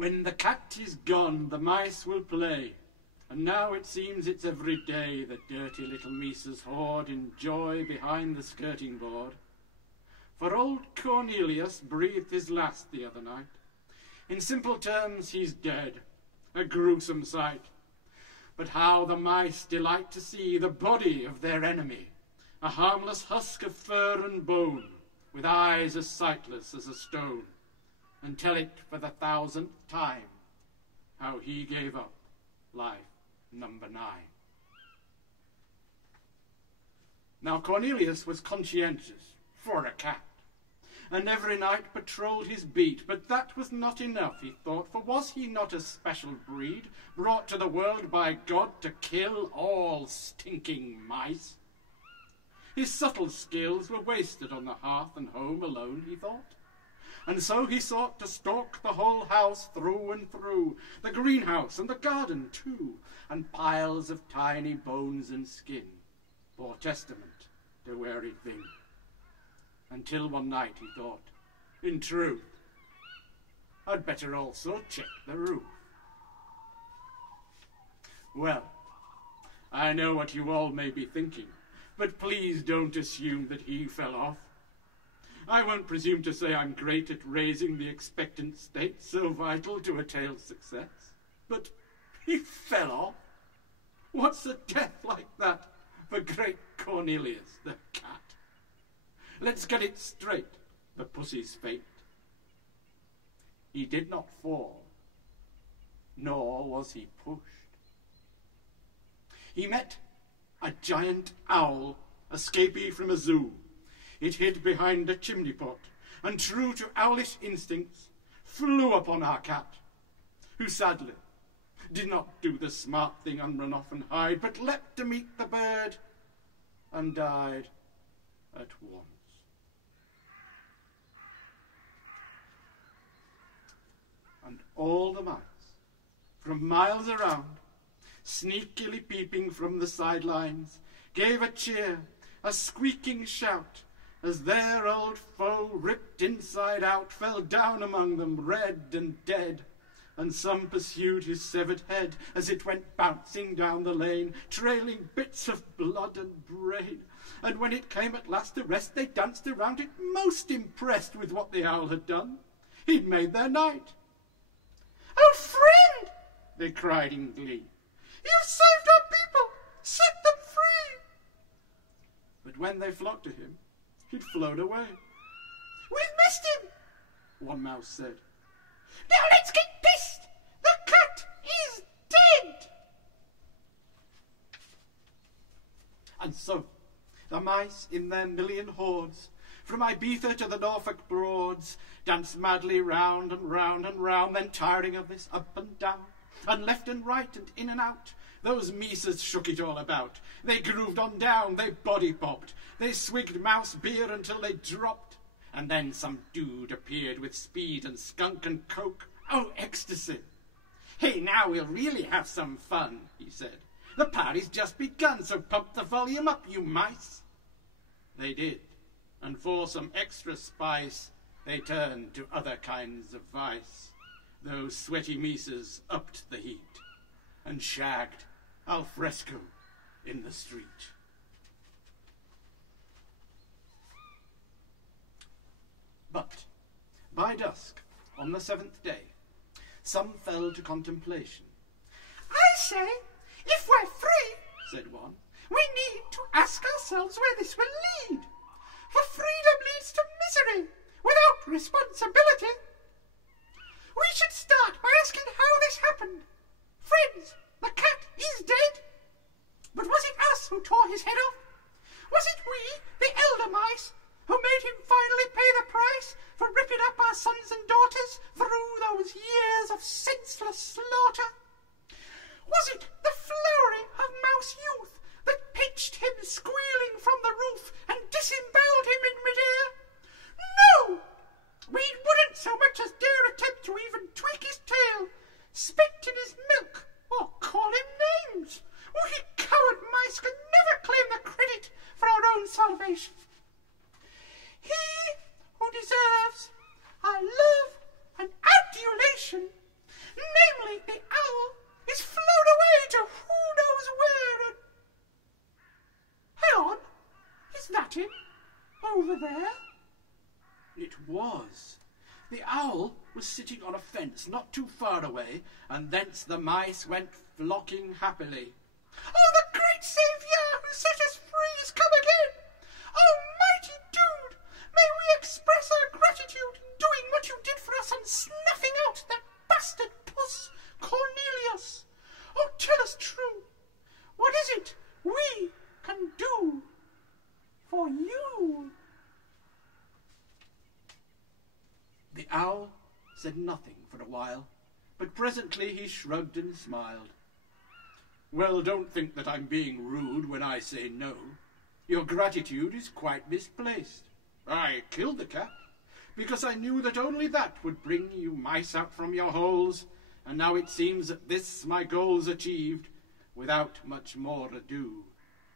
When the cat is gone, the mice will play, and now it seems it's every day the dirty little mices hoard in joy behind the skirting board. For old Cornelius breathed his last the other night. In simple terms, he's dead, a gruesome sight. But how the mice delight to see the body of their enemy, a harmless husk of fur and bone, with eyes as sightless as a stone, and tell it for the 1000th time how he gave up life number 9. Now Cornelius was conscientious for a cat, and every night patrolled his beat, but that was not enough, he thought, for was he not a special breed, brought to the world by God to kill all stinking mice? His subtle skills were wasted on the hearth and home alone, he thought, and so he sought to stalk the whole house through and through, the greenhouse and the garden too, and piles of tiny bones and skin bore testament to where he'd been. Until one night he thought, in truth, I'd better also check the roof. Well, I know what you all may be thinking, but please don't assume that he fell off. I won't presume to say I'm great at raising the expectant state so vital to a tale's success, but he fell off. What's a death like that for great Cornelius the cat? Let's get it straight, the pussy's fate. He did not fall, nor was he pushed. He met a giant owl, escapee from a zoo. It hid behind a chimney pot, and true to owlish instincts, flew upon our cat, who sadly did not do the smart thing and run off and hide, but leapt to meet the bird, and died at once. And all the mice, from miles around, sneakily peeping from the sidelines, gave a cheer, a squeaking shout, as their old foe, ripped inside out, fell down among them, red and dead. And some pursued his severed head as it went bouncing down the lane, trailing bits of blood and brain. And when it came at last to rest, they danced around it, most impressed with what the owl had done. He'd made their night. "Oh, friend," they cried in glee, "you've saved our people! Set them free!" But when they flocked to him, he'd flown away. "We've missed him," one mouse said. "Now let's get pissed! The cat is dead!" And so the mice in their million hordes, from Ibiza to the Norfolk Broads, danced madly round and round and round, then tiring of this, up and down, and left and right and in and out. Those mices shook it all about. They grooved on down, they body popped, they swigged mouse beer until they dropped. And then some dude appeared with speed and skunk and coke. Oh, ecstasy! "Hey, now we'll really have some fun," he said. "The party's just begun, so pump the volume up, you mice." They did, and for some extra spice, they turned to other kinds of vice. Those sweaty mices upped the heat and shagged al fresco in the street. But by dusk, on the 7th day, some fell to contemplation. "I say, if we're free," said one, "we need to ask ourselves where this will lead. For freedom leads to misery without responsibility. We should start by asking how this happened. Friends, the cat is dead. But was it us who tore his head off? Was it we, the elder mice, who made him finally pay the price for ripping up our sons and daughters through those years of senseless slaughter? Was it the flowering of mouse youth that pitched him squealing from the roof and disemboweled him in midair? No! We wouldn't so much as dare attempt to even tweak his tail, spit in his milk, or call him names. We coward mice can never claim the credit for our own salvation. He who deserves our love and adulation namely the owl, is flown away to who knows where and... Hang on, is that him? Over there? It was. The owl was sitting on a fence not too far away, and thence the mice went flocking happily. Oh, the great Saviour who set us free is come again! Oh, mighty dude, may we express our gratitude in doing what you did for us and snuffing out that bastard puss, Cornelius. Oh, tell us true, what is it we can do for you? The owl said nothing for a while, but presently he shrugged and smiled. Well, don't think that I'm being rude when I say no. Your gratitude is quite misplaced. I killed the cat because I knew that only that would bring you mice out from your holes, and now it seems that this my goal's achieved. Without much more ado,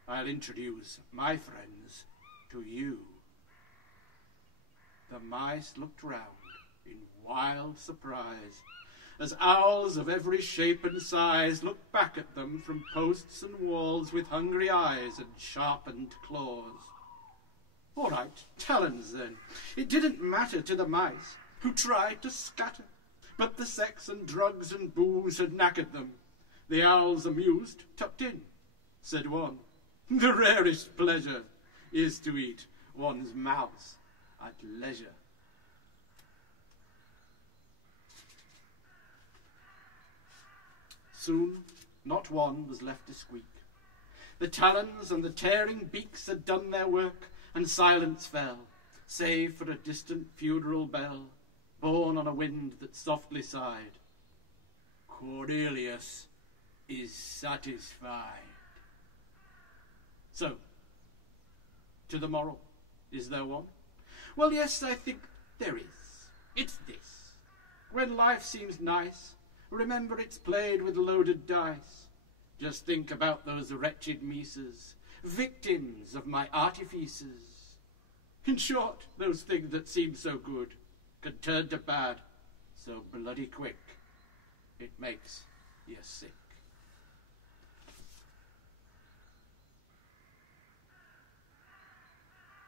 I'll introduce my friends to you. The mice looked round in wild surprise, as owls of every shape and size looked back at them from posts and walls with hungry eyes and sharpened claws. All right, talons then. It didn't matter to the mice, who tried to scatter, but the sex and drugs and booze had knackered them. The owls, amused, tucked in. Said one, the rarest pleasure is to eat one's mouse at leisure. Soon not one was left to squeak. The talons and the tearing beaks had done their work, and silence fell, save for a distant funeral bell, borne on a wind that softly sighed. Cornelius is satisfied. So, to the moral, is there one? Well, yes, I think there is. It's this. When life seems nice, remember it's played with loaded dice. Just think about those wretched mices, victims of my artifices. In short, those things that seem so good can turn to bad so bloody quick. It makes you sick.